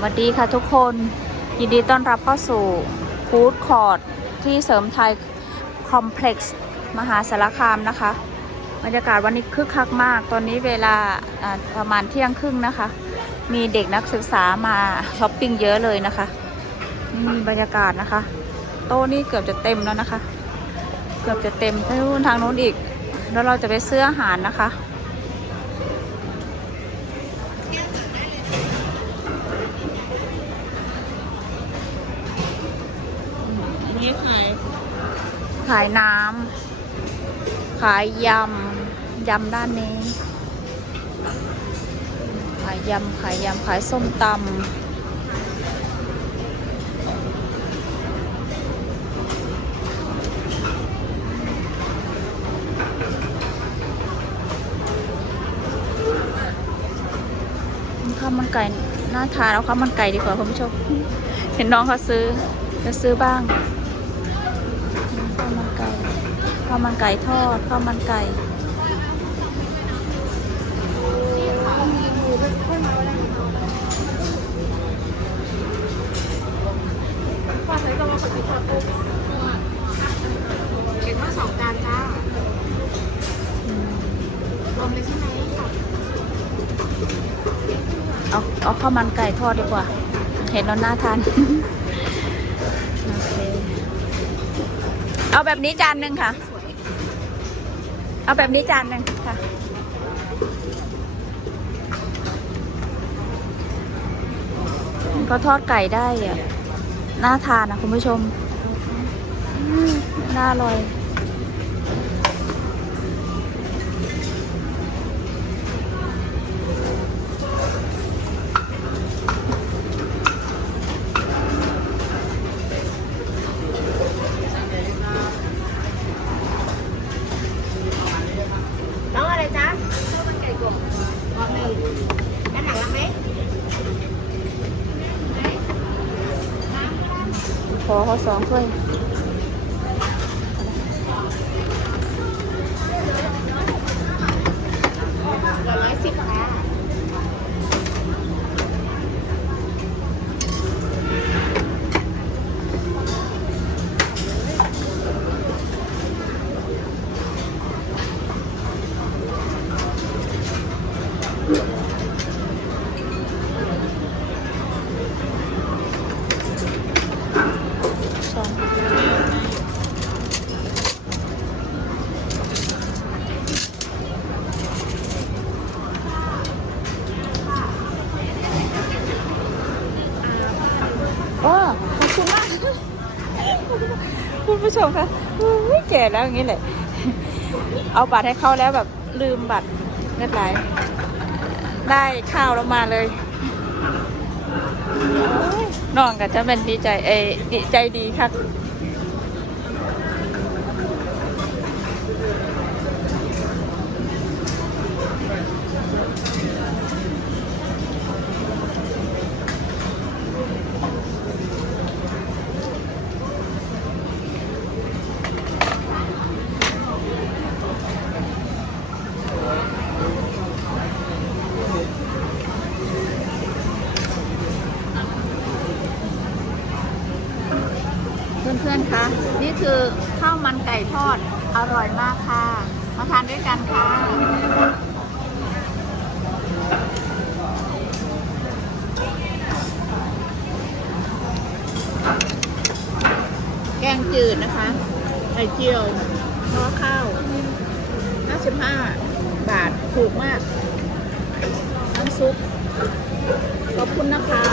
สวัสดีค่ะทุกคน ยินดีต้อนรับเข้าสู่ฟู้ดคอร์ t ที่เสริมไทยคอมเพล็กซ์มหาสารคามนะคะบรรยากาศวันนี้คึกคักมาก ตอนนี้เวลาประมาณเที่ยงครึ่งนะคะ มีเด็กนักศึกษามาช้อปปิ้งเยอะเลยนะคะนี่บรรยากาศนะคะ โต๊ะนี่เกือบจะเต็มแล้วนะคะ เกือบจะเต็มไปนู่นทางนู้นอีก แล้วเราจะไปซื้ออาหารนะคะ นี้ขายขายน้ำขายยำยำด้านนี้ ขายยำขายยำขายส้มตำข้าวมันไก่น่าทานเอาข้าวมันไก่ดีกว่าคุณผู้ชมเห็นน้องเขาซื้อจะซื้อบ้าง ข้าวมันไก่ทอดข้าวมันไก่ป้าใช้ก็ว่าขอติดตัวปุ๊บเห็นว่าสองจานจ้ารวมเลยใช่ไหมเอาเอาข้าวมันไก่ทอดดีกว่า เห็นแล้วน่าทานโอเคเอาแบบนี้จานหนึ่งค่ะสวย เอาแบบนี้จานหนึ่งค่ะ ก็ทอดไก่ได้อะน่าทานนะคุณผู้ชมอืมน่าอร่อย ขอเขาสองถ้วย ร้อยสิบค่ะ สองโอ้ขอบคุณมาก คุณผู้ชมคะอุ๊ยแก่แล้วอย่างนี้เลยเอาบัตรให้เขาแล้วแบบลืมบัตรเรียบร้อยได้ข้าวแล้วมาเลยโอ้ยน้องกับจะเป็นดีใจเอดีใจดีค่ะเพื่อะนี่คือข้าวมันไก่ทอดอร่อยมากค่ะ มาทานด้วยกันค่ะแกงจืดนะคะ ไข่เจียวหม้อข้าว 55 บาท ถูกมากน้ำซุป ขอบคุณนะคะ